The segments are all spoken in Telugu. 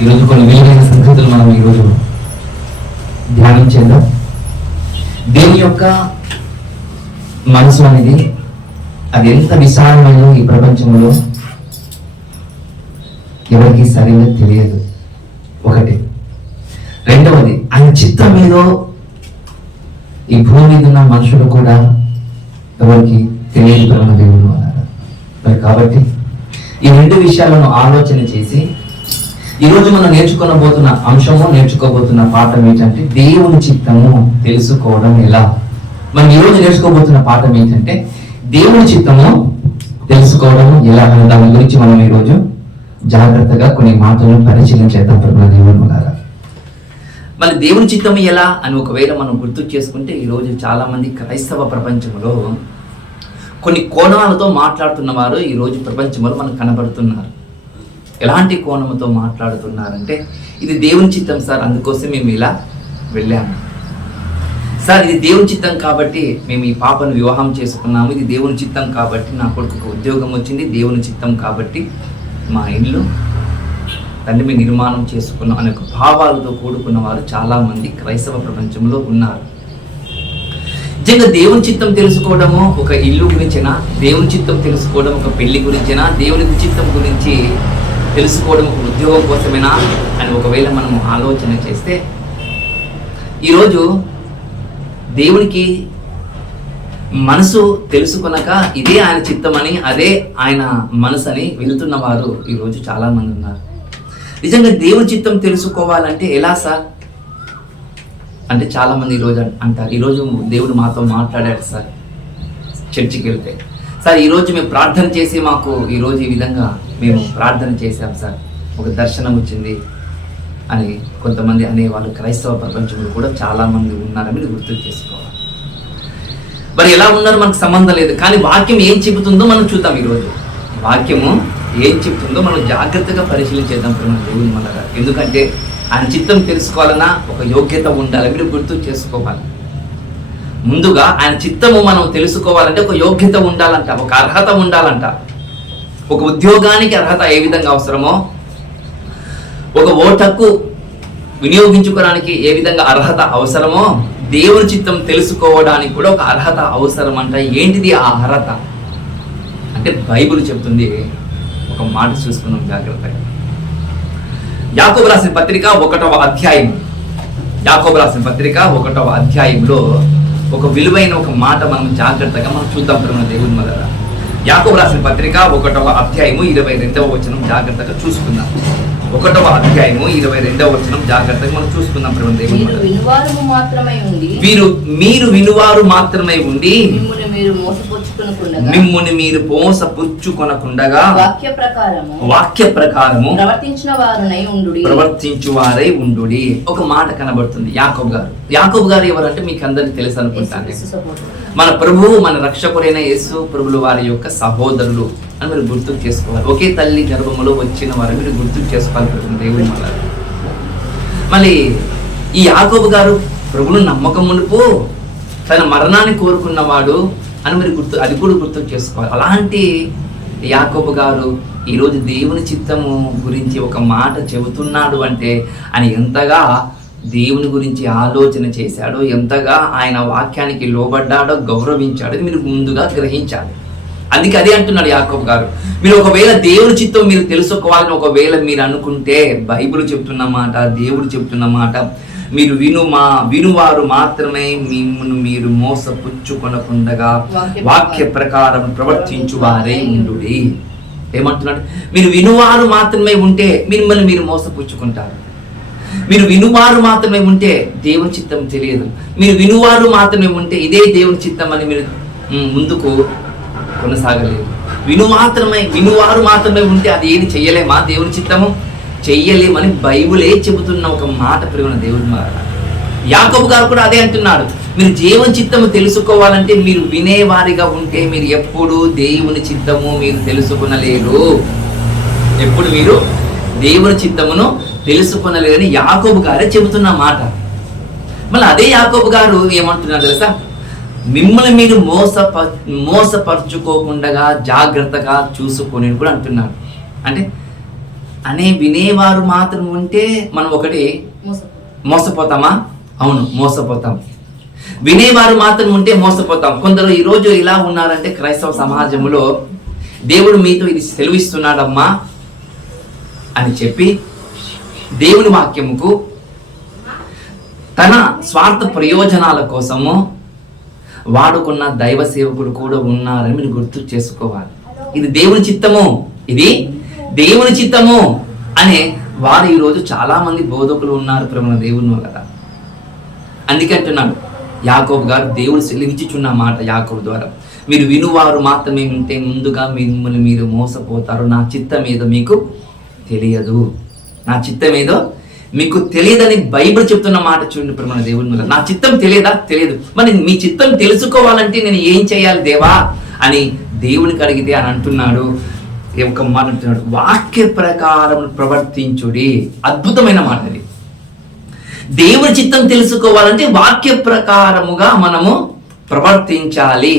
ఈరోజు కొన్ని విలువైన సంగతులు మనం ఈరోజు ధ్యానం చేద్దాం. దేవుని యొక్క మనసు అనేది అది ఎంత విశాలమైన ఈ ప్రపంచంలో ఎవరికి సరిగ్గా తెలియదు. ఒకటి. రెండవది, ఆయన చిత్తం ఏదో ఈ భూమి మీద ఉన్న మనుషులు కూడా ఎవరికి తెలియదు దేవుడు అన్నారు. మరి కాబట్టి ఈ రెండు విషయాలను ఆలోచన చేసి ఈరోజు మనం నేర్చుకోబోతున్న అంశము, నేర్చుకోబోతున్న పాఠం ఏంటంటే దేవుని చిత్తము తెలుసుకోవడం ఎలా. మనం ఈరోజు నేర్చుకోబోతున్న పాఠం ఏంటంటే దేవుని చిత్తము తెలుసుకోవడం ఎలా అనే దాని గురించి మనం ఈరోజు జాగ్రత్తగా కొన్ని మాటలను పరిశీలన చేద్దాం. దేవుని ద్వారా మరి దేవుని చిత్తం ఎలా అని ఒకవేళ మనం గుర్తు చేసుకుంటే ఈరోజు చాలా మంది క్రైస్తవ ప్రపంచంలో కొన్ని కోణాలతో మాట్లాడుతున్న వారు ఈరోజు ప్రపంచంలో మనకు కనబడుతున్నారు. ఎలాంటి కోణంతో మాట్లాడుతున్నారంటే ఇది దేవుని చిత్తం సార్, అందుకోసం మేము ఇలా వెళ్ళాము సార్, ఇది దేవుని చిత్తం కాబట్టి మేము ఈ పాపను వివాహం చేసుకున్నాము, ఇది దేవుని చిత్తం కాబట్టి నా కొడుకు ఉద్యోగం వచ్చింది, దేవుని చిత్తం కాబట్టి మా ఇల్లు తండ్రి నిర్మాణం చేసుకున్నాం అనే భావాలతో కూడుకున్న వారు చాలా మంది క్రైస్తవ ప్రపంచంలో ఉన్నారు. నిజంగా దేవుని చిత్తం తెలుసుకోవడము ఒక ఇల్లు గురించినా, దేవుని చిత్తం తెలుసుకోవడం ఒక పెళ్లి గురించినా, దేవుని చిత్తం గురించి తెలుసుకోవడం ఒక ఉద్యోగం కోసమేనా అని ఒకవేళ మనము ఆలోచన చేస్తే ఈరోజు దేవునికి మనసు తెలుసుకొనక ఇదే ఆయన చిత్తమని, అదే ఆయన మనసు అని వెళుతున్న వారు ఈరోజు చాలా మంది ఉన్నారు. నిజంగా దేవుని చిత్తం తెలుసుకోవాలంటే ఎలా సార్ అంటే చాలా మంది ఈరోజు అంటారు, ఈరోజు దేవుడు మాతో మాట్లాడాడు సార్, చర్చికి వెళ్తే సార్ ఈరోజు మేము ప్రార్థన చేసి మాకు ఈరోజు ఈ విధంగా మేము ప్రార్థన చేశాం సార్, ఒక దర్శనం వచ్చింది అని కొంతమంది అనేవాళ్ళు క్రైస్తవ ప్రపంచంలో కూడా చాలా మంది ఉన్నారని మీరు గుర్తు చేసుకోవాలి. మరి ఎలా ఉన్నారు మనకు సంబంధం లేదు, కానీ వాక్యం ఏం చెబుతుందో మనం చూద్దాం. ఈరోజు వాక్యము ఏం చెప్తుందో మనం జాగ్రత్తగా పరిశీలించేద్దాం దేవుని మనగా. ఎందుకంటే ఆయన చిత్తం తెలుసుకోవాలన్నా ఒక యోగ్యత ఉండాలి, మీరు గుర్తు చేసుకోవాలి. ముందుగా ఆయన చిత్తము మనం తెలుసుకోవాలంటే ఒక యోగ్యత ఉండాలంట, ఒక అర్హత ఉండాలంట. ఒక ఉద్యోగానికి అర్హత ఏ విధంగా అవసరమో, ఒక ఓటకు వినియోగించుకోవడానికి ఏ విధంగా అర్హత అవసరమో, దేవుని చిత్తం తెలుసుకోవడానికి కూడా ఒక అర్హత అవసరం అంట. ఏంటిది ఆ అర్హత అంటే బైబిల్ చెప్తుంది. ఒక మాట చూసుకున్నాం జాగ్రత్తగా. యాకోబు రాసిన పత్రిక 1వ అధ్యాయం, యాకోబు రాసిన పత్రిక 1వ అధ్యాయంలో ఒక విలువైన ఒక మాట మనం జాగ్రత్తగా మనం చూద్దాం దేవుని మొదల. యాకోబు రాసిన పత్రిక 1వ అధ్యాయము 22వ వచనం జాగ్రత్తగా చూసుకుందాం. 1వ అధ్యాయము 22వ వచనం జాగ్రత్తగా మనం చూసుకుందాం దేవుని మొదల. మీరు వినువారు మాత్రమై ఉండి మిమ్ముని మీరు మోసపుచ్చుకొనకుండగా వాక్య ప్రకారము ప్రవర్తించువారై ఉండుడి. ఒక మాట కనబడుతుంది. యాకోబు గారు ఎవరంటే మీకు అందరికి తెలుసు అనుకుంటాను. మన ప్రభువు, మన రక్షకుడైన యేసు ప్రభులు వారి యొక్క సహోదరులు అని మీరు గుర్తు చేసుకోవాలి. ఒకే తల్లి గర్భములో వచ్చిన వారు మీరు గుర్తు చేసుకోవాలి దేవుని వల్ల. మళ్ళీ ఈ యాకోబు గారు ప్రభువును నమ్మకం మునుపు తన మరణాన్ని కోరుకున్నవాడు అని మీరు అది కూడా గుర్తు చేసుకోవాలి. అలాంటి యాకోబు గారు ఈరోజు దేవుని చిత్తము గురించి ఒక మాట చెబుతున్నాడు అంటే ఆయన ఎంతగా దేవుని గురించి ఆలోచన చేశాడో, ఎంతగా ఆయన వాక్యానికి లోబడ్డాడో, గౌరవించాడో మీరు ముందుగా గ్రహించాలి. అందుకే అదే అంటున్నాడు యాకోబు గారు. మీరు ఒకవేళ దేవుని చిత్తం మీరు తెలుసుకోవాలని ఒకవేళ మీరు అనుకుంటే బైబిల్ చెప్తున్న మాట, దేవుడు చెప్తున్న మాట మీరు వినువారు మాత్రమే మిమ్మును మీరు మోసపుచ్చుకొనకుండగా వాక్య ప్రకారం ప్రవర్తించువారే ఉండుడి. ఏమంటున్నాడు? మీరు వినువారు మాత్రమే ఉంటే మిమ్మల్ని మీరు మోసపుచ్చుకుంటారు. మీరు వినువారు మాత్రమే ఉంటే దేవుని చిత్తం తెలియదు. మీరు వినువారు మాత్రమే ఉంటే ఇదే దేవుని చిత్తం అని మీరు ముందుకు కొనసాగలేదు. వినువారు మాత్రమే ఉంటే అది ఏది చెయ్యలేమా? దేవుని చిత్తము చెయ్యలేమని బైబిలే చెబుతున్న ఒక మాట ప్రియమైన దేవుని మాట. యాకోబు గారు కూడా అదే అంటున్నాడు. మీరు దేవుని చిత్తము తెలుసుకోవాలంటే మీరు వినేవారిగా ఉంటే మీరు ఎప్పుడు దేవుని చిత్తము మీరు తెలుసుకునలేరు. ఎప్పుడు మీరు దేవుని చిత్తమును తెలుసుకునలేరని యాకోబు గారే చెబుతున్న మాట. మళ్ళీ అదే యాకోబు గారు ఏమంటున్నారు తెలుసా? మిమ్మల్ని మీరు మోసపరుచుకోకుండా జాగ్రత్తగా చూసుకొని కూడా అంటున్నాడు. అంటే అనే వినేవారు మాత్రం ఉంటే మనం ఒకటి మోసపోతామా? అవును, మోసపోతాం. వినేవారు మాత్రం ఉంటే మోసపోతాం. కొందరు ఈరోజు ఇలా ఉన్నారంటే క్రైస్తవ సమాజంలో దేవుడు మీతో ఇది సెలవిస్తున్నాడమ్మా అని చెప్పి దేవుని వాక్యముకు తన స్వార్థ ప్రయోజనాల కోసము వాడుకున్న దైవ సేవకులు కూడా ఉన్నారని మీరు గుర్తు చేసుకోవాలి. ఇది దేవుని చిత్తము, ఇది దేవుని చిత్తము అనే వారు ఈరోజు చాలా మంది బోధకులు ఉన్నారు ప్రేమ దేవుని కదా. అందుకంటున్నాడు యాకోబు గారు, దేవుడు సెలవిచ్చుచున్న మాట యాకోబు ద్వారా, మీరు వినువారు మాత్రమే ఉంటే ముందుగా మిమ్మల్ని మీరు మోసపోతారు. నా చిత్తం ఏదో మీకు తెలియదు, నా చిత్తం ఏదో మీకు తెలియదని బైబిల్ చెప్తున్న మాట చూడండి ప్రేమ దేవుని వల్ల. నా చిత్తం తెలియదా? తెలియదు. మరి మీ చిత్తం తెలుసుకోవాలంటే నేను ఏం చేయాలి దేవా అని దేవునికి అడిగితే అని అంటున్నాడు. ఒక మాట అంటున్నాడు, వాక్య ప్రకారం ప్రవర్తించుడి. అద్భుతమైన మాట అది. దేవుని చిత్తం తెలుసుకోవాలంటే వాక్య ప్రకారముగా మనము ప్రవర్తించాలి.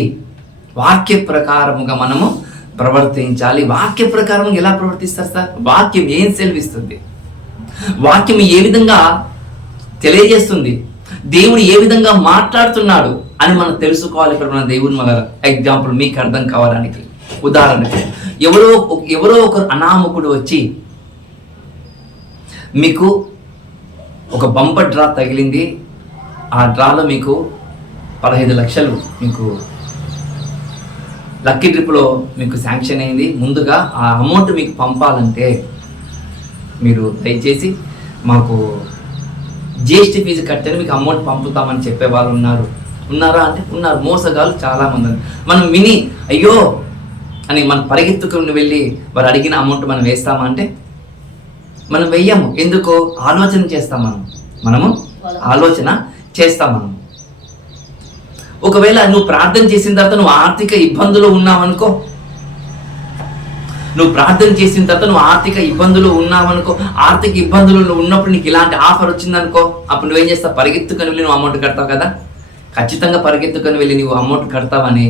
వాక్య ప్రకారముగా మనము ప్రవర్తించాలి. వాక్య ప్రకారం ఎలా ప్రవర్తిస్తారు సార్? వాక్యం ఏం సెలవిస్తుంది? వాక్యం ఏ విధంగా తెలియజేస్తుంది? దేవుడు ఏ విధంగా మాట్లాడుతున్నాడు అని మనం తెలుసుకోవాలి. ఇప్పుడు మన దేవుని వల్ల ఎగ్జాంపుల్ మీకు అర్థం కావడానికి, ఉదాహరణకి ఎవరో ఒకరు అనామకుడు వచ్చి మీకు ఒక బంపర్ డ్రా తగిలింది, ఆ డ్రాలో మీకు 15 లక్షలు మీకు లక్కీ ట్రిప్లో మీకు శాంక్షన్ అయింది. ముందుగా ఆ అమౌంట్ మీకు పంపాలంటే మీరు దయచేసి మాకు జిఎస్టీ ఫీజు కట్టని మీకు అమౌంట్ పంపుతామని చెప్పే వాళ్ళు ఉన్నారా అంటే ఉన్నారు. మోసగాళ్ళు చాలామంది. మనం విని అయ్యో అని మనం పరిగెత్తుకుని వెళ్ళి వారు అడిగిన అమౌంట్ మనం వేస్తామా అంటే మనం వెయ్యము. ఎందుకో ఆలోచన చేస్తాం. మనము ఆలోచన చేస్తాం. మనం ఒకవేళ నువ్వు ప్రార్థన చేసిన తర్వాత నువ్వు ఆర్థిక ఇబ్బందులు ఉన్నావనుకో, ఆర్థిక ఇబ్బందులు ఉన్నప్పుడు నీకు ఇలాంటి ఆఫర్ వచ్చిందనుకో, అప్పుడు నువ్వేం చేస్తావు? పరిగెత్తుకొని వెళ్ళి నువ్వు అమౌంట్ కడతావు కదా. ఖచ్చితంగా పరిగెత్తుకొని వెళ్ళి నువ్వు అమౌంట్ కడతావని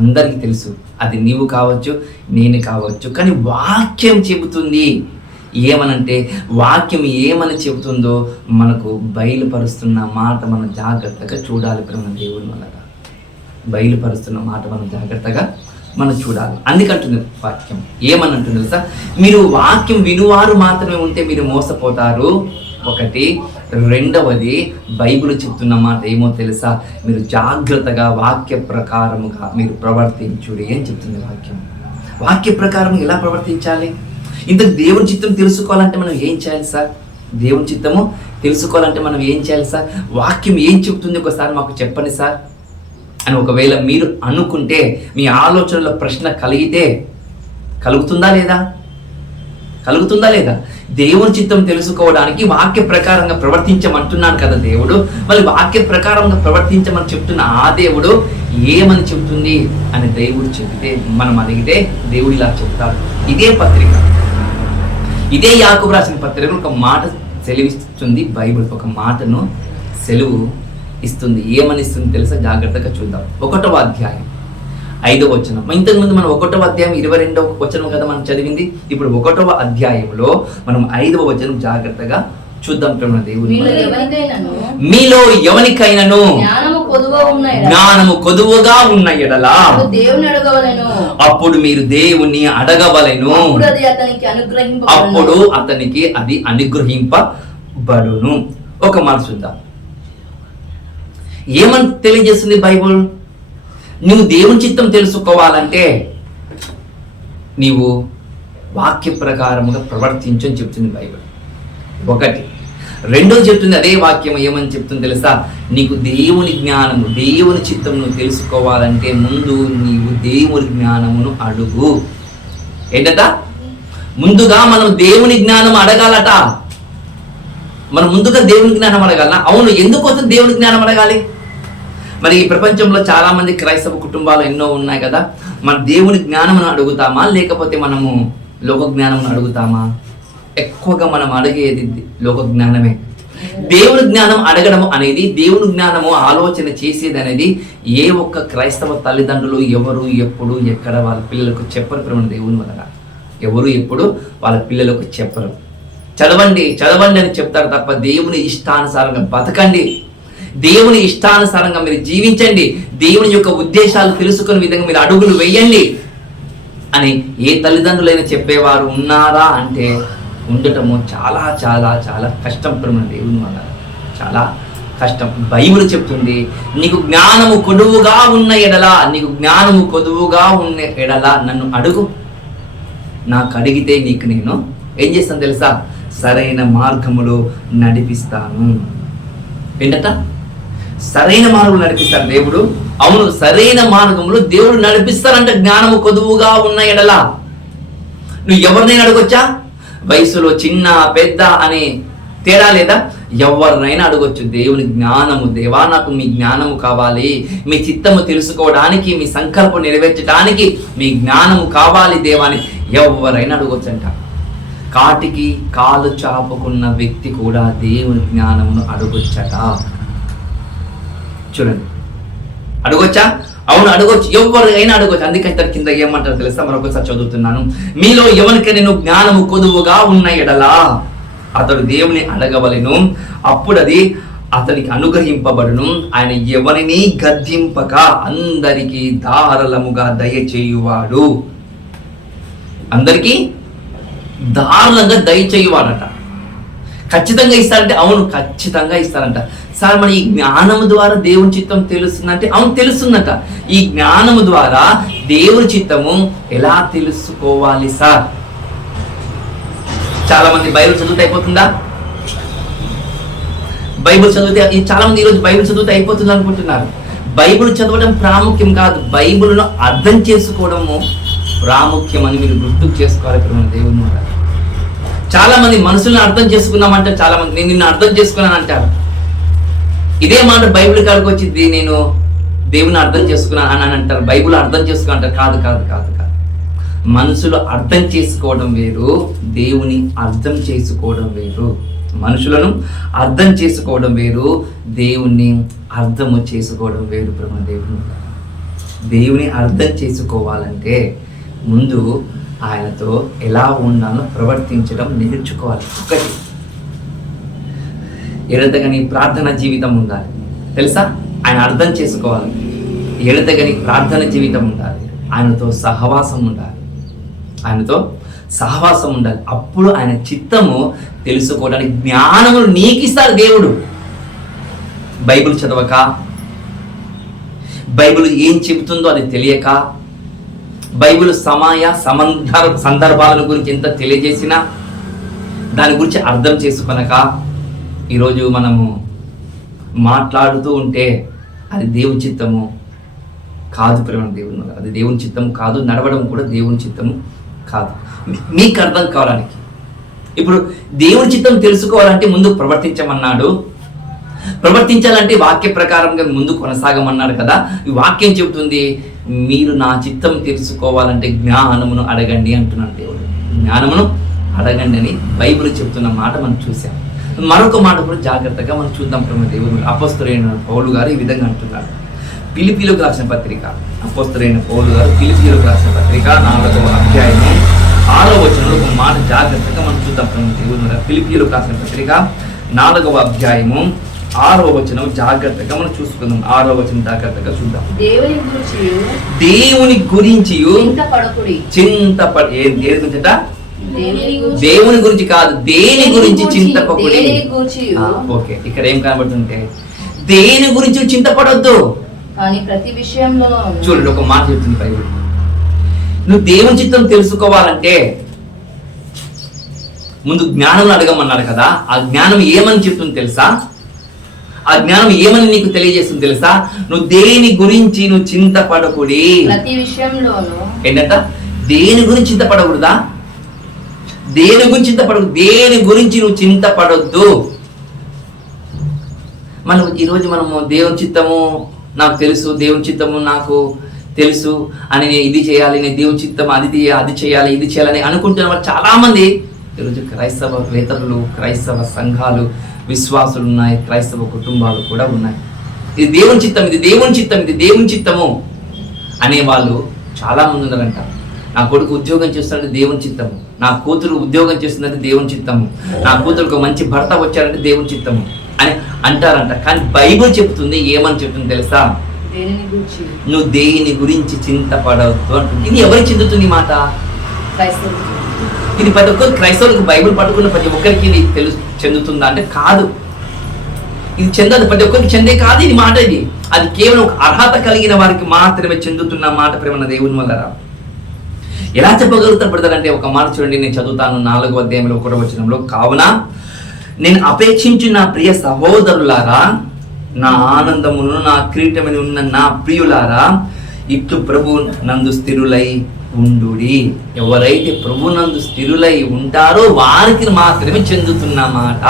అందరికీ తెలుసు. అది నీవు కావచ్చు, నేను కావచ్చు. కానీ వాక్యం చెబుతుంది ఏమనంటే, వాక్యం ఏమని చెబుతుందో మనకు బయలుపరుస్తున్న మాట మనం జాగ్రత్తగా చూడాలి. ప్రేమ దేవుని వల్ల బయలుపరుస్తున్న మాట మనం జాగ్రత్తగా మనం చూడాలి. అందుకంటుంది వాక్యం ఏమని అంటుంది తెలుసా? మీరు వాక్యం వినువారు మాత్రమే ఉంటే మీరు మోసపోతారు. ఒకటి. రెండవది, బైబిల్ చెప్తున్న మాట ఏమో తెలుసా? మీరు జాగ్రత్తగా వాక్య ప్రకారముగా మీరు ప్రవర్తించుడి అని చెప్తుంది వాక్యం. వాక్య ప్రకారం ఎలా ప్రవర్తించాలి? ఇంతకు దేవుని చిత్తం తెలుసుకోవాలంటే మనం ఏం చేయాలి సార్? దేవుని చిత్తము తెలుసుకోవాలంటే మనం ఏం చేయాలి సార్? వాక్యం ఏం చెప్తుంది ఒకసారి మాకు చెప్పండి సార్ అని ఒకవేళ మీరు అనుకుంటే, మీ ఆలోచనలో ప్రశ్న కలుగుతుందా లేదా? దేవుని చిత్తం తెలుసుకోవడానికి వాక్య ప్రకారంగా ప్రవర్తించమంటున్నాను కదా దేవుడు. మళ్ళీ వాక్య ప్రకారంగా ప్రవర్తించమని చెప్తున్న ఆ దేవుడు ఏమని చెప్తుంది అని దేవుడు చెప్తే, మనం అడిగితే దేవుడు ఇలా చెప్తాడు. ఇదే యాకోబు రాసిన పత్రికలో ఒక మాట సెలవిస్తుంది. బైబిల్ ఒక మాటను సెలవు ఇస్తుంది. ఏమని ఇస్తుంది తెలుసా? జాగ్రత్తగా చూద్దాం. 1వ అధ్యాయం 5వ వచనం. ఇంతకుముందు మనం 1వ అధ్యాయం 22వ వచనం కదా మనం చదివింది. ఇప్పుడు 1వ అధ్యాయంలో మనం 5వ వచనం జాగ్రత్తగా చూద్దాం. దేవుని మీలో ఎవరికైనాను జ్ఞానము కొదువుగా ఉన్న ఎడల అప్పుడు మీరు దేవుని అడగవలెను, అప్పుడు అతనికి అది అనుగ్రహింపబడును. ఒక మాట చూద్దాం. ఏమని తెలియజేస్తుంది బైబుల్? నువ్వు దేవుని చిత్తం తెలుసుకోవాలంటే నీవు వాక్య ప్రకారముగా ప్రవర్తించు అని చెప్తుంది బైబిల్. ఒకటి. రెండో చెప్తుంది అదే వాక్యం ఏమని చెప్తుంది తెలుసా? నీకు దేవుని జ్ఞానము, దేవుని చిత్తమును తెలుసుకోవాలంటే ముందు నీవు దేవుని జ్ఞానమును అడుగు. ఏంటట? ముందుగా మనం దేవుని జ్ఞానం అడగాలట. మనం ముందుగా దేవుని జ్ఞానం అడగాల. అవును, ఎందుకోసం దేవుని జ్ఞానం అడగాలి? మరి ఈ ప్రపంచంలో చాలా మంది క్రైస్తవ కుటుంబాలు ఎన్నో ఉన్నాయి కదా. మన దేవుని జ్ఞానమును అడుగుతామా లేకపోతే మనము లోక జ్ఞానమును అడుగుతామా? ఎక్కువగా మనం అడిగేది లోక జ్ఞానమే. దేవుని జ్ఞానం అడగడం అనేది, దేవుని జ్ఞానము ఆలోచన చేసేది అనేది ఏ ఒక్క క్రైస్తవ తల్లిదండ్రులు ఎవరు ఎప్పుడు ఎక్కడ వాళ్ళ పిల్లలకు చెప్పరు ప్రేమ దేవుని వలన. ఎవరు ఎప్పుడు వాళ్ళ పిల్లలకు చెప్పరు. చదవండి చదవండి అని చెప్తారు తప్ప దేవుని ఇష్టానుసారంగా బతకండి, దేవుని ఇష్టానుసారంగా మీరు జీవించండి, దేవుని యొక్క ఉద్దేశాలు తెలుసుకునే విధంగా మీరు అడుగులు వేయండి అని ఏ తల్లిదండ్రులైనా చెప్పేవారు ఉన్నారా అంటే ఉండటము చాలా చాలా చాలా కష్టం. మన దేవుని వల్ల చాలా కష్టం. బైబిల్ చెప్తుంది, నీకు జ్ఞానము కొదువుగా ఉన్న ఎడల, నీకు జ్ఞానము కొదువుగా ఉన్న ఎడల నన్ను అడుగు, నాకు అడిగితే నీకు నేను ఏం చేస్తాను తెలుసా, సరైన మార్గములో నడిపిస్తాను. ఏంటట? సరైన మార్గంలో నడిపిస్తాడు దేవుడు. అవును, సరైన మార్గంలో దేవుడు నడిపిస్తారంట జ్ఞానము కొదువుగా ఉన్న ఎడల. నువ్వు ఎవరినైనా అడగొచ్చా? వయసులో చిన్న పెద్ద అనే తేడా లేదా? ఎవరినైనా అడగొచ్చు దేవుని జ్ఞానము. దేవా, నాకు మీ జ్ఞానము కావాలి, మీ చిత్తము తెలుసుకోవడానికి, మీ సంకల్పం నెరవేర్చడానికి మీ జ్ఞానము కావాలి దేవాని ఎవరైనా అడగొచ్చంట. కాటికి కాలు చాపుకున్న వ్యక్తి కూడా దేవుని జ్ఞానమును అడగొచ్చట. చూడండి, అడగొచ్చా? అవును, అడగొచ్చు, ఎవరైనా అడగొచ్చు. అందుకని కింద ఏమంటారు తెలుసా? మరొకసారి చదువుతున్నాను. మీలో ఎవరికైనా నేను జ్ఞానము కొదువుగా ఉన్న ఎడలా అతడు దేవుని అడగవలెను, అప్పుడు అది అతనికి అనుగ్రహింపబడును. ఆయన ఎవరిని గద్దింపక అందరికీ ధారాళముగా దయచేయువాడు. అందరికీ దారుణంగా దయచేయువాడట. ఖచ్చితంగా ఇస్తారంటే అవును, ఖచ్చితంగా ఇస్తారంట. సార్, మరి ఈ జ్ఞానము ద్వారా దేవుని చిత్తం తెలుస్తుందంటే అవును, తెలుస్తుందట. ఈ జ్ఞానము ద్వారా దేవుని చిత్తము ఎలా తెలుసుకోవాలి సార్? చాలా మంది బైబిల్ చదివితే అయిపోతుందా? బైబిల్ చదివితే చాలా మంది ఈరోజు బైబిల్ చదివితే అయిపోతుంది అనుకుంటున్నారు. బైబిల్ చదవడం ప్రాముఖ్యం కాదు, బైబిల్ను అర్థం చేసుకోవడము ప్రాముఖ్యం అని మీరు గుర్తుకు చేసుకోవాలి. ఇప్పుడు దేవుని చాలా మంది మనుషులను అర్థం చేసుకున్నామంటారు. చాలా మంది నేను నిన్ను అర్థం చేసుకున్నాను అంటారు. ఇదే మాట బైబిల్ కాడికి వచ్చింది, నేను దేవుని అర్థం చేసుకున్నాను అని అంటారు. బైబిల్ అర్థం చేసుకున్నా అంటారు. కాదు కాదు కాదు కాదు. మనుషులు అర్థం చేసుకోవడం వేరు, దేవుని అర్థం చేసుకోవడం వేరు. మనుషులను అర్థం చేసుకోవడం వేరు, దేవుణ్ణి అర్థము చేసుకోవడం వేరు. ప్రభు దేవుని అర్థం చేసుకోవాలంటే ముందు ఆయనతో ఎలా ఉండాలో ప్రవర్తించడం నేర్చుకోవాలి. ఒకటి, ఎడతగని ప్రార్థన జీవితం ఉండాలి. తెలుసా? ఆయన అర్థం చేసుకోవాలి. ఎడతగని ప్రార్థన జీవితం ఉండాలి. ఆయనతో సహవాసం ఉండాలి. ఆయనతో సహవాసం ఉండాలి. అప్పుడు ఆయన చిత్తము తెలుసుకోవడానికి జ్ఞానమును నీకు ఇస్తాడు దేవుడు. బైబిల్ చదవక, బైబిల్ ఏం చెబుతుందో అది తెలియక, బైబిల్ సందర్భాల గురించి ఎంత తెలియజేసినా దాని గురించి అర్థం చేసుకొనక ఈరోజు మనము మాట్లాడుతూ ఉంటే అది దేవుని చిత్తము కాదు. ప్రేమ దేవుని, అది దేవుని చిత్తము కాదు. నడవడం కూడా దేవుని చిత్తము కాదు. మీకు అర్థం కావడానికి ఇప్పుడు దేవుని చిత్తం తెలుసుకోవాలంటే ముందు ప్రవర్తించమన్నాడు. ప్రవర్తించాలంటే వాక్య ప్రకారంగా ముందు కొనసాగమన్నాడు కదా. ఈ వాక్యం చెబుతుంది, మీరు నా చిత్తం తెలుసుకోవాలంటే జ్ఞానమును అడగండి అంటున్నాడు దేవుడు. జ్ఞానమును అడగండి అని బైబిల్ చెప్తున్న మాట మనం చూసాం. మరొక మాట కూడా జాగ్రత్తగా మనం చూద్దాం. దేవుడు అపోస్తలుడైన పౌలు గారు ఈ విధంగా అంటున్నారు. ఫిలిప్పీయులకు రాసిన పత్రిక, అపోస్తలుడైన పౌలు గారు ఫిలిప్పీయులకు రాసిన పత్రిక 4వ అధ్యాయము 6వ వచనంలో ఒక మాట జాగ్రత్తగా మనం చూద్దాం. దేవుడు ఫిలిప్పీయులకు రాసిన పత్రిక 4వ అధ్యాయము 6వ వచనం జాగ్రత్తగా మనం చూసుకుందాం. 6వ వచనం జాగ్రత్తగా చూద్దాం. దేవుని గురించి చింతపడ దేవుని గురించి కాదు, దేని గురించి చింతపడి. ఓకే, ఇక్కడ ఏం కనబడుతుంటే దేని గురించి చింతపడొద్దు, కానీ ప్రతి విషయంలో. చూడండి, ఒక మాట చెప్తుంది బైబిల్. నువ్వు దేవుని చిత్తం తెలుసుకోవాలంటే ముందు జ్ఞానం అడగమన్నాడు కదా. ఆ జ్ఞానం ఏమని చెప్తుంది తెలుసా? ఆ జ్ఞానం ఏమని నీకు తెలియజేస్తుంది తెలుసా? నువ్వు దేని గురించి నువ్వు చింతపడకూడి. ప్రతి విషయంలోనూ. ఏంటంట? దేని గురించి చింతపడకూడదా? దేని గురించి చింతపడదు, దేని గురించి నువ్వు చింతపడొద్దు. మనం ఈరోజు మనము దేవుని చిత్తము నాకు తెలుసు, దేవుని చిత్తము నాకు తెలుసు అని ఇది చేయాలి, నేను దేవుని చిత్తం అది చేయాలి, ఇది చేయాలని అనుకుంటున్న వాళ్ళు చాలా మంది ఈరోజు క్రైస్తవ వేతరులు, క్రైస్తవ సంఘాలు, విశ్వాసులు ఉన్నాయి, క్రైస్తవ కుటుంబాలు కూడా ఉన్నాయి. ఇది దేవుని చిత్తం, ఇది దేవుని చిత్తం, ఇది దేవుని చిత్తము అనేవాళ్ళు చాలా మంది ఉన్నారంట. నా కొడుకు ఉద్యోగం చేస్తుందంటే దేవుని చిత్తము, నా కూతురు ఉద్యోగం చేస్తుందంటే దేవుని చిత్తము, నా కూతురుకు మంచి భర్త వచ్చారంటే దేవుని చిత్తము అని అంటారంట. కానీ బైబిల్ చెప్తుంది, ఏమని చెప్తుంది తెలుసా? దేనిని గురించి నువ్వు దేని గురించి చింతపడవద్దు అంటుంది. ఇది ఎవరికి చెందుతుంది మాట? క్రైస్తవులు. ఇది ప్రతి ఒక్కరు క్రైస్తవులకు, బైబిల్ పట్టుకున్న ప్రతి ఒక్కరికి ఇది చెందుతుందా అంటే కాదు. ఇది చెందదు, ప్రతి ఒక్కరికి చెందే కాదు ఇది మాట. ఇది అది కేవలం ఒక అర్హత కలిగిన వారికి మాత్రమే చెందుతున్న మాట. ప్రేమ దేవుని వల్ల ఎలా చెప్పగలుగుతారు పడతారంటే, ఒక మాట చూడండి, నేను చదువుతాను 4వ అధ్యాయంలో 1వ వచనంలో. కావున నేను అపేక్షించిన నా ప్రియ సహోదరులారా, నా ఆనందమును నా కిరీటమని ఉన్న నా ప్రియులారా, ఇట్లు ప్రభు నందు స్థిరులై ఉండుడి. ఎవరైతే ప్రభు నందు స్థిరులై ఉంటారో వారికి మాత్రమే చెందుతున్నమాట.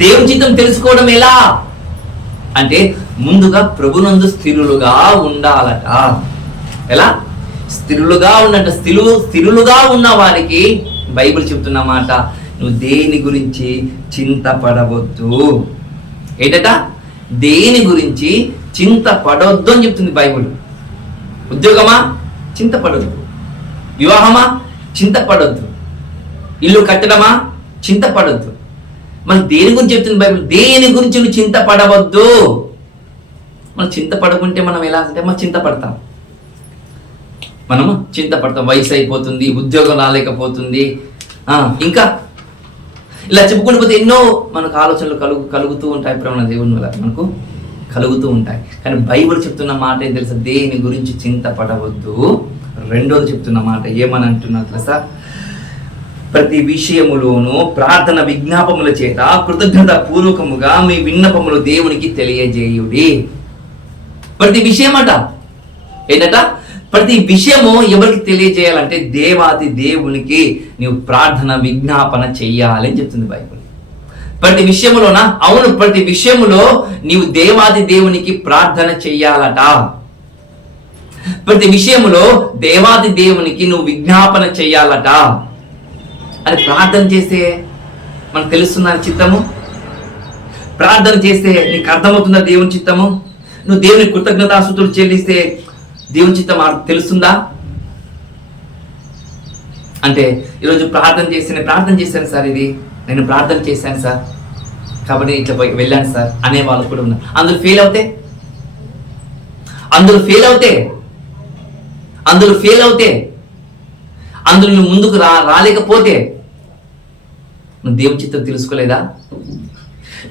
దేవుని చిత్తం తెలుసుకోవడం ఎలా అంటే, ముందుగా ప్రభునందు స్థిరులుగా ఉండాలట. ఎలా? స్థిరులుగా ఉన్నట. స్థిరులుగా ఉన్న వారికి బైబిల్ చెప్తున్న మాట, నువ్వు దేని గురించి చింతపడవద్దు. ఏంటట? దేని గురించి చింతపడవద్దు అని చెప్తుంది బైబిల్. ఉద్యోగమా? చింతపడొద్దు. వివాహమా? చింతపడొద్దు. ఇల్లు కట్టడమా? చింతపడొద్దు. మన దేని గురించి చెప్తుంది బైబిల్? దేని గురించి నువ్వు చింతపడవద్దు. మనం చింతపడకుంటే మనం ఎలా అంటే మనం చింతపడతాం. మనము చింతపడతాం. వయసు అయిపోతుంది, ఉద్యోగం రాలేకపోతుంది, ఇంకా ఇలా చెప్పుకుంటూ పోతే ఎన్నో మనకు ఆలోచనలు కలుగుతూ ఉంటాయి. ప్రేమ దేవుని వల్ల మనకు కలుగుతూ ఉంటాయి. కానీ బైబిల్ చెప్తున్న మాట ఏం తెలుసా? దేని గురించి చింతపడవద్దు. రెండోది చెప్తున్న మాట ఏమని అంటున్నారు తెలుసా? ప్రతి విషయములోనూ ప్రార్థన విజ్ఞాపముల చేత కృతజ్ఞత పూర్వకముగా మీ విన్నపములు దేవునికి తెలియజేయుడి. ప్రతి విషయమట. ఏంటట? ప్రతి విషయము ఎవరికి తెలియజేయాలంటే దేవాది దేవునికి నీవు ప్రార్థన విజ్ఞాపన చెయ్యాలి అని చెప్తుంది బైబిల్. ప్రతి విషయములోనా? అవును, ప్రతి విషయములో నీవు దేవాది దేవునికి ప్రార్థన చెయ్యాలట. ప్రతి విషయములో దేవాది దేవునికి నువ్వు విజ్ఞాపన చెయ్యాలట. అని ప్రార్థన చేస్తే మనకు తెలుస్తుందా చిత్తము? ప్రార్థన చేస్తే నీకు అర్థమవుతుందా దేవుని చిత్తము? నువ్వు దేవుని కృతజ్ఞతాస్తుతులు చెల్లిస్తే దేవుని చిత్తం తెలుస్తుందా? అంటే ఈరోజు ప్రార్థన చేశాను సార్, ఇది నేను ప్రార్థన చేశాను సార్ కాబట్టి ఇట్లా వెళ్ళాను సార్ అనే వాళ్ళు కూడా ఉన్నారు. అందులో ఫెయిల్ అవుతే అందులో నువ్వు ముందుకు రాలేకపోతే నువ్వు దేవుని చిత్తం తెలుసుకోలేదా?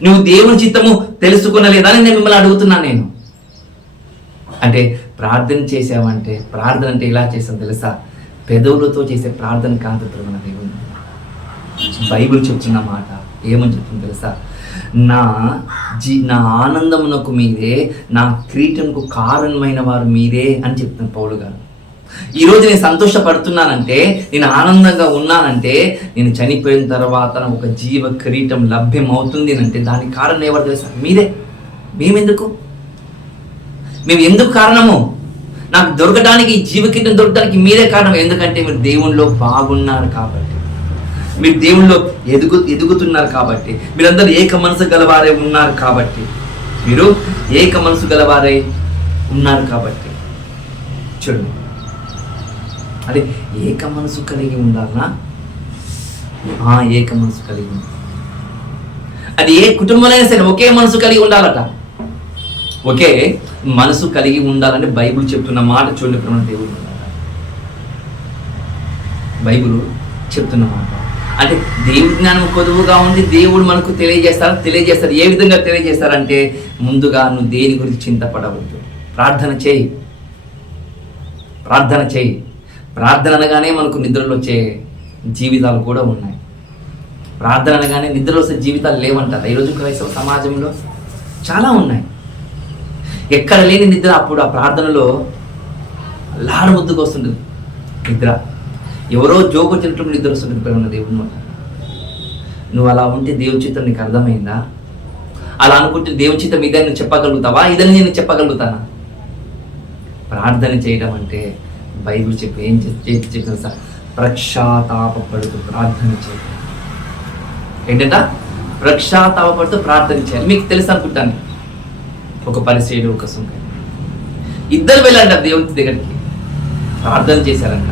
నువ్వు దేవుని చిత్తము తెలుసుకునలేదా అని నేను మిమ్మల్ని అడుగుతున్నాను. నేను అంటే ప్రార్థన చేసావంటే, ప్రార్థన అంటే ఇలా చేసాం తెలుసా? పెదవులతో చేసే ప్రార్థన కాదు మన దేవుని. బైబిల్ చెప్తున్న మాట ఏమని చెప్తుంది తెలుసా? నా ఆనందమునకు మీరే, నా కిరీటంకు కారణమైన వారు మీరే అని చెప్తున్న పౌలు గారు. ఈరోజు నేను సంతోషపడుతున్నానంటే, నేను ఆనందంగా ఉన్నానంటే, నేను చనిపోయిన తర్వాత ఒక జీవ కిరీటం లభ్యం అవుతుంది అంటే దానికి కారణం ఎవరు తెలుసా? మీరే. మేము ఎందుకు కారణము? నాకు దొరకడానికి, జీవ కిరీటం దొరకడానికి మీరే కారణం. ఎందుకంటే మీరు దేవునిలో బాగున్నారు కాబట్టి, మీరు దేవునిలో ఎదుగుతున్నారు కాబట్టి, మీరందరూ ఏక మనసు గలవారై ఉన్నారు కాబట్టి, చూడండి, అదే ఏక మనసు కలిగి ఉండాలనా? ఏక మనసు కలిగి ఉంది. అది ఏ కుటుంబంలో సరే ఒకే మనసు కలిగి ఉండాలట. ఒకే మనసు కలిగి ఉండాలని బైబిల్ చెప్తున్న మాట చూడండి. ప్రేమ దేవుడు బైబిల్ చెప్తున్న మాట అంటే దేవుడి జ్ఞానం కొదువుగా ఉంది. దేవుడు మనకు తెలియజేస్తారు. ఏ విధంగా తెలియజేస్తారంటే, ముందుగా నువ్వు దేని గురించి చింతపడవద్దు. ప్రార్థన చేయి. ప్రార్థన అనగానే మనకు నిద్రలో వచ్చే జీవితాలు కూడా ఉన్నాయి. ప్రార్థన అనగానే నిద్రలో వచ్చే జీవితాలు లేవంటారు. ఈరోజు క్రైస్తవ సమాజంలో చాలా ఉన్నాయి. ఎక్కడ లేని నిద్ర అప్పుడు ఆ ప్రార్థనలో లాడముద్దుకు వస్తుంటుంది నిద్ర. ఎవరో జోకు వచ్చినట్టు నిద్ర వస్తుంది. ప్రేమ దేవుని వల్ల నువ్వు అలా ఉంటే దేవుని చిత్తం నీకు అర్థమైందా? అలా అనుకుంటే దేవుని చిత్తం ఇదని నువ్వు చెప్పగలుగుతావా? ఇదని నేను చెప్పగలుగుతానా? ప్రార్థన చేయడం అంటే బైబిల్ ఏం చెప్పిన సార్, ప్రక్షాతాపడుతూ ప్రార్థన చేయడం. ఏంటంట? ప్రక్షాతాపడుతూ ప్రార్థన చేయాలి. మీకు తెలుసు అనుకుంటాను, ఒక పరిచయుడు, ఒక సుంకరి, ఇద్దరు వెళ్ళండి దేవుని దగ్గరికి. ప్రార్థన చేశారంట.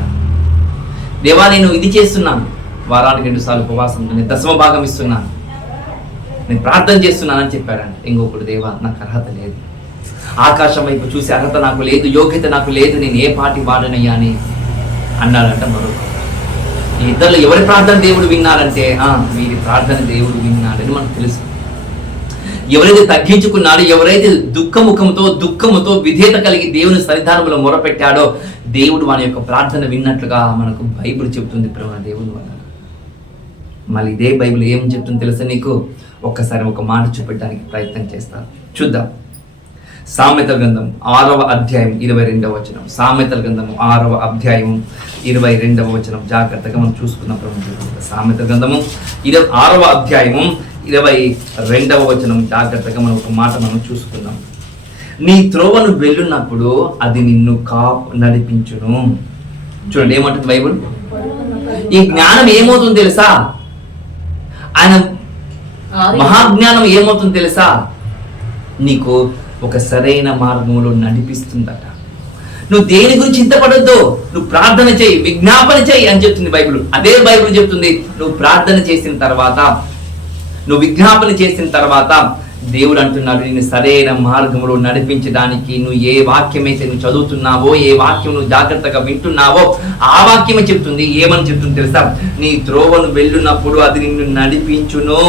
దేవా నేను ఇది చేస్తున్నాను, వారానికి 2 సార్లు ఉపవాసం, నేను 10వ భాగం ఇస్తున్నాను, నేను ప్రార్థన చేస్తున్నానని చెప్పారంట. ఇంకొకటి, దేవా నాకు అర్హత లేదు, ఆకాశం వైపు చూసే అర్హత నాకు లేదు, యోగ్యత నాకు లేదు, నేను ఏ పాటి వాడనయ్యా అని అన్నాడంట. మరొక ఈ ఇద్దరు ఎవరి ప్రార్థన దేవుడు విన్నారంటే వీరి ప్రార్థన దేవుడు విన్నాడని మనకు తెలుసు. ఎవరైతే తగ్గించుకున్నాడో, ఎవరైతే దుఃఖముతో విధేయత కలిగి దేవుని సన్నిధానంలో మొరపెట్టాడో దేవుడు వాని యొక్క ప్రార్థన విన్నట్లుగా మనకు బైబిల్ చెప్తుంది. ప్రేమ దేవుని వల్ల మళ్ళీ ఇదే బైబిల్ ఏం చెప్తుంది తెలుసా నీకు? ఒక్కసారి ఒక మాట చూపెట్టడానికి ప్రయత్నం చేస్తాను, చూద్దాం. సామెతల గ్రంథం 6వ అధ్యాయం 22వ వచనం. సామెతల గ్రంథం 6వ అధ్యాయం 22వ వచనం. జాగ్రత్తగా మనం చూసుకున్నాం. సామెతల గ్రంథము 6వ అధ్యాయము 22వ వచనం. జాగ్రత్తగా మనం ఒక మాట మనం చూసుకుందాం. నీ త్రోవను వెళ్ళున్నప్పుడు అది నిన్ను నడిపించును. చూడండి ఏమంటుంది బైబిల్. ఈ జ్ఞానం ఏమవుతుంది తెలుసా? ఆయన మహాజ్ఞానం ఏమవుతుంది తెలుసా? నీకు ఒక సరైన మార్గంలో నడిపిస్తుందట. నువ్వు దేని గురించి చింతపడొద్దు, నువ్వు ప్రార్థన చేయి, విజ్ఞాపన చేయి అని చెప్తుంది బైబిల్. అదే బైబిల్ చెప్తుంది, నువ్వు ప్రార్థన చేసిన తర్వాత, నువ్వు విజ్ఞాపన చేసిన తర్వాత దేవుడు అంటున్నాడు నిన్ను సరైన మార్గంలో నడిపించడానికి నువ్వు ఏ వాక్యం అయితే నువ్వు చదువుతున్నావో, ఏ వాక్యం నువ్వు జాగ్రత్తగా వింటున్నావో ఆ వాక్యమే చెప్తుంది. ఏమని చెప్తుంది తెలుసా? నీ త్రోవను వెళ్ళున్నప్పుడు అది నిన్ను నడిపించును,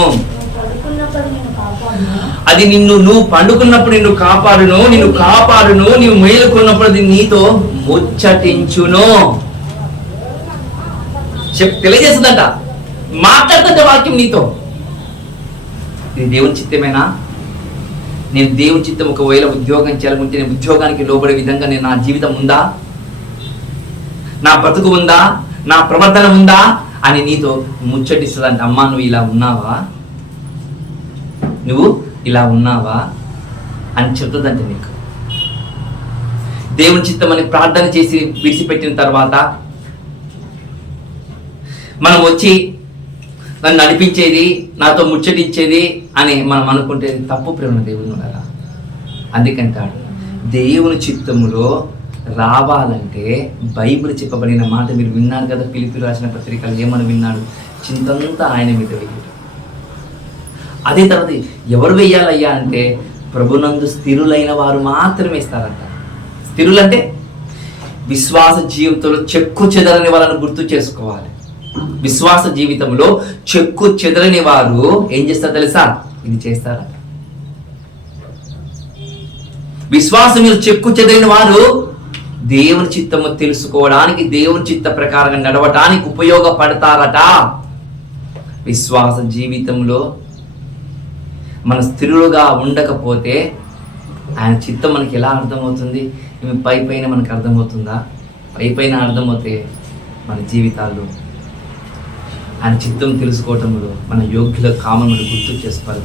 అది నువ్వు పండుకున్నప్పుడు నిన్ను కాపాడును, నీవు మేలుకున్నప్పుడు అది నీతో ముచ్చటించును. తెలియజేస్తుందంట, మాట్లాడుతుంటే వాక్యం నీతో. ఇది దేవుని చిత్తమేనా? నేను దేవుని చిత్తం ఒకవేళ ఉద్యోగం చేయాలనుకుంటే నేను ఉద్యోగానికి లోబడే విధంగా నా జీవితం ఉందా, నా బ్రతుకు ఉందా, నా ప్రవర్తన ఉందా అని నీతో ముచ్చటిస్తుందంట. అమ్మా నువ్వు ఇలా ఉన్నావా, నువ్వు ఇలా ఉన్నావా అని చెప్తుందంటే నీకు. దేవుని చిత్తం అని ప్రార్థన చేసి విడిచిపెట్టిన తర్వాత మనం వచ్చి నన్ను నడిపించేది, నాతో ముచ్చటించేది అని మనం అనుకుంటే తప్పు. ప్రేమ దేవుని వల్ల అందుకంటాడు దేవుని చిత్తములో రావాలంటే బైబిల్ చెప్పబడిన మాట మీరు విన్నారు కదా. ఫిలిప్పీయులకు రాసిన పత్రికలు ఏమని విన్నాడు? చింతంతా ఆయన మీద వెయ్యడు. అదే తర్వాత ఎవరు వెయ్యాలయ్యా అంటే ప్రభునందు స్థిరులైన వారు మాత్రమే ఇస్తారంట. స్థిరులంటే విశ్వాస జీవితంలో చెక్కు చెదరని వాళ్ళని గుర్తు చేసుకోవాలి. విశ్వాస జీవితంలో చెక్కు చెదరని వారు ఏం చేస్తారు తెలుసా? ఇది చేస్తారట. విశ్వాసం మీద చెక్కు చెదరని వారు దేవుని చిత్తము తెలుసుకోవడానికి, దేవుని చిత్త ప్రకారంగా నడవటానికి ఉపయోగపడతారట. విశ్వాస జీవితంలో మన స్థిరులుగా ఉండకపోతే ఆయన చిత్తం మనకి ఎలా అర్థమవుతుంది? పై పైన మనకు అర్థమవుతుందా? పై పైన అర్థమవుతే మన జీవితాల్లో ఆయన చిత్తం తెలుసుకోవటంలో మన యోగ్యుల కామను గుర్తు చేసుకోవాలి.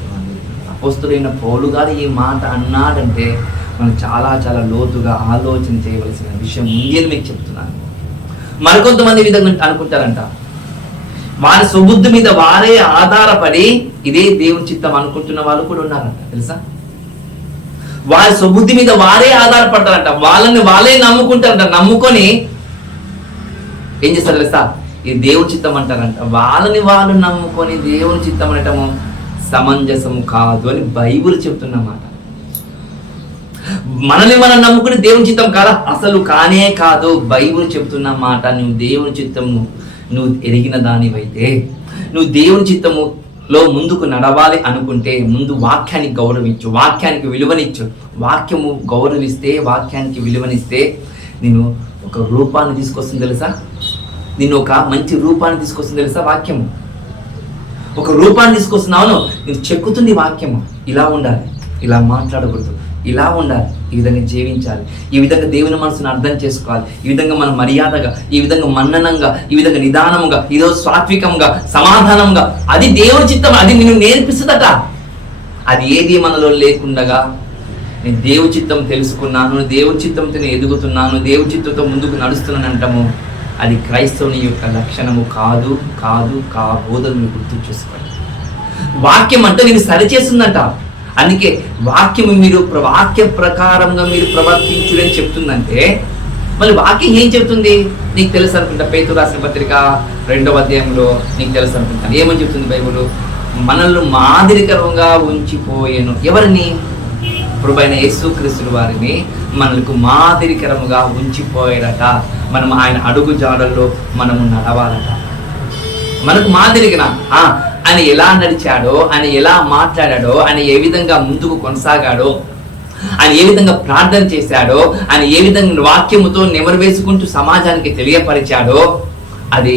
అపోస్తులైన పౌలు గారు ఈ మాట అన్నాడంటే మనం చాలా చాలా లోతుగా ఆలోచన చేయవలసిన విషయం ఉంది అని మీకు చెప్తున్నాను. మరికొంతమంది విధంగా అనుకుంటారంట, వారి సుబుద్ధి మీద వారే ఆధారపడి ఇదే దేవుని చిత్తం అనుకుంటున్న వాళ్ళు కూడా ఉన్నారంట. తెలుసా? వారి సుబుద్ధి మీద వారే ఆధారపడతారంట, వాళ్ళని వాళ్ళే నమ్ముకుంటారంట. నమ్ముకొని ఏం చేస్తారు తెలుసా? ఇది దేవుని చిత్తం అంటారంట. వాళ్ళని వాళ్ళు నమ్ముకొని దేవుని చిత్తం అనటము సమంజసము కాదు అని బైబిల్ చెప్తున్నమాట. మనల్ని మనం నమ్ముకుని దేవుని చిత్తం కాదా? అసలు కానే కాదు. బైబిల్ చెప్తున్న మాట, నువ్వు దేవుని చిత్తము నువ్వు ఎరిగిన దానివైతే, నువ్వు దేవుని చిత్తములో ముందుకు నడవాలి అనుకుంటే ముందు వాక్యానికి గౌరవించు, వాక్యానికి విలువనిచ్చు. వాక్యము గౌరవిస్తే, వాక్యానికి విలువనిస్తే నేను ఒక రూపాన్ని తీసుకొస్తుంది తెలుసా? నిన్ను ఒక మంచి రూపాన్ని తీసుకొస్తుంది తెలుసా? వాక్యము ఒక రూపాన్ని తీసుకొస్తున్నావు. నేను చెక్కుతుంది వాక్యము. ఇలా ఉండాలి, ఇలా మాట్లాడకూడదు, ఇలా ఉండాలి, ఈ విధంగా జీవించాలి, ఈ విధంగా దేవుని మనసును అర్థం చేసుకోవాలి, ఈ విధంగా మనం మర్యాదగా, ఈ విధంగా మన్ననంగా, ఈ విధంగా నిదానంగా, ఇదో సాత్వికంగా, సమాధానంగా. అది దేవుని చిత్తం. అది నిన్ను నేర్పిస్తుందట. అది ఏది మనలో లేకుండగా నేను దేవుని చిత్తం తెలుసుకున్నాను, దేవుని చిత్తంతో నేను ఎదుగుతున్నాను, దేవుని చిత్తంతో ముందుకు నడుస్తున్నాను అంటాము. అది క్రైస్తవుని యొక్క లక్షణము కాదు, కాదు, కాబోదని గుర్తు చేసుకోవాలి. వాక్యం అంటే నేను సరిచేస్తుందంట. అందుకే వాక్యము మీరు వాక్య ప్రకారంగా మీరు ప్రవర్తించుడని చెప్తుందంటే మళ్ళీ వాక్యం ఏం చెప్తుంది? నీకు తెలుసు అనుకుంటా, పేతురు రాసిన పత్రిక 2వ అధ్యాయంలో నీకు తెలుసు అనుకుంటాను. ఏమని చెప్తుంది బైబుల్? మనల్ని మాదిరికరంగా ఉంచిపోయాను. ఎవరిని? ప్రభువైన యేసుక్రీస్తు వారిని మనకు మాదిరికరముగా ఉంచిపోయాడట. మనం ఆయన అడుగు జాడల్లో మనము నడవాలట. మనకు మాదిరిగా ఆయన ఎలా నడిచాడో, ఆయన ఎలా మాట్లాడాడో, ఆయన ఏ విధంగా ముందుకు కొనసాగాడో, ఆయన ఏ విధంగా ప్రార్థన చేశాడో, ఆయన ఏ విధంగా వాక్యముతో నెమరు వేసుకుంటూ సమాజానికి తెలియపరిచాడో, అది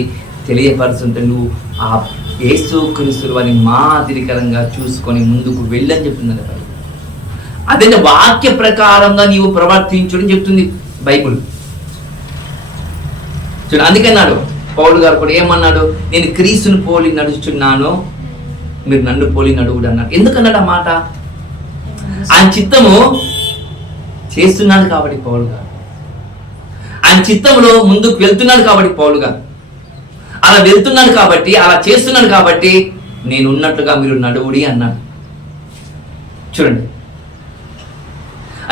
తెలియపరుస్తుంటే నువ్వు ఆ యేసుక్రీస్తు వారిని మాదిరికరంగా చూసుకొని ముందుకు వెళ్ళని చెప్తుందండి బైబిల్. అదే వాక్య ప్రకారంగా నీవు ప్రవర్తించుని చెప్తుంది బైబిల్. చూడు, అందుకన్నాడు పౌలు గారు కూడా ఏమన్నాడు? నేను క్రీస్తుని పోలి నడుచుచున్నాను, మీరు నన్ను పోలి నడువుడు అన్నాడు. ఎందుకన్నాడు ఆ మాట? ఆయన చిత్తము చేస్తున్నాడు కాబట్టి పౌలు గారు, ఆయన చిత్తంలో ముందుకు వెళ్తున్నాడు కాబట్టి పౌలు గారు, అలా వెళ్తున్నాడు కాబట్టి, అలా చేస్తున్నాడు కాబట్టి నేను ఉన్నట్లుగా మీరు నడువుడి అన్నాడు. చూడండి,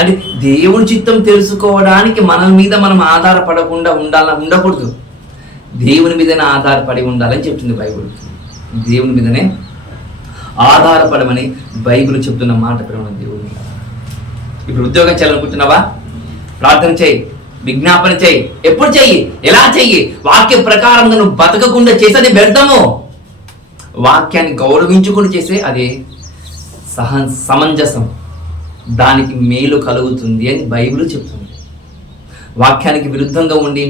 అంటే దేవుని చిత్తం తెలుసుకోవడానికి మన మీద మనం ఆధారపడకుండా ఉండకూడదు. దేవుని మీదనే ఆధారపడి ఉండాలని చెప్తుంది బైబిల్. దేవుని మీదనే ఆధారపడమని బైబిల్ చెప్తున్న మాట ప్రేమ దేవుని మీద. ఇప్పుడు ఉద్యోగం చేయాలనుకుంటున్నావా? ప్రార్థన చేయి, విజ్ఞాపన చేయి. ఎప్పుడు చెయ్యి? ఎలా చెయ్యి? వాక్య ప్రకారంగా నువ్వు బతకకుండా చేసేది వ్యర్థము. వాక్యాన్ని గౌరవించుకుని చేసే అది సమంజసం, దానికి మేలు కలుగుతుంది అని బైబిల్ చెప్తుంది. వాక్యానికి విరుద్ధంగా ఉండి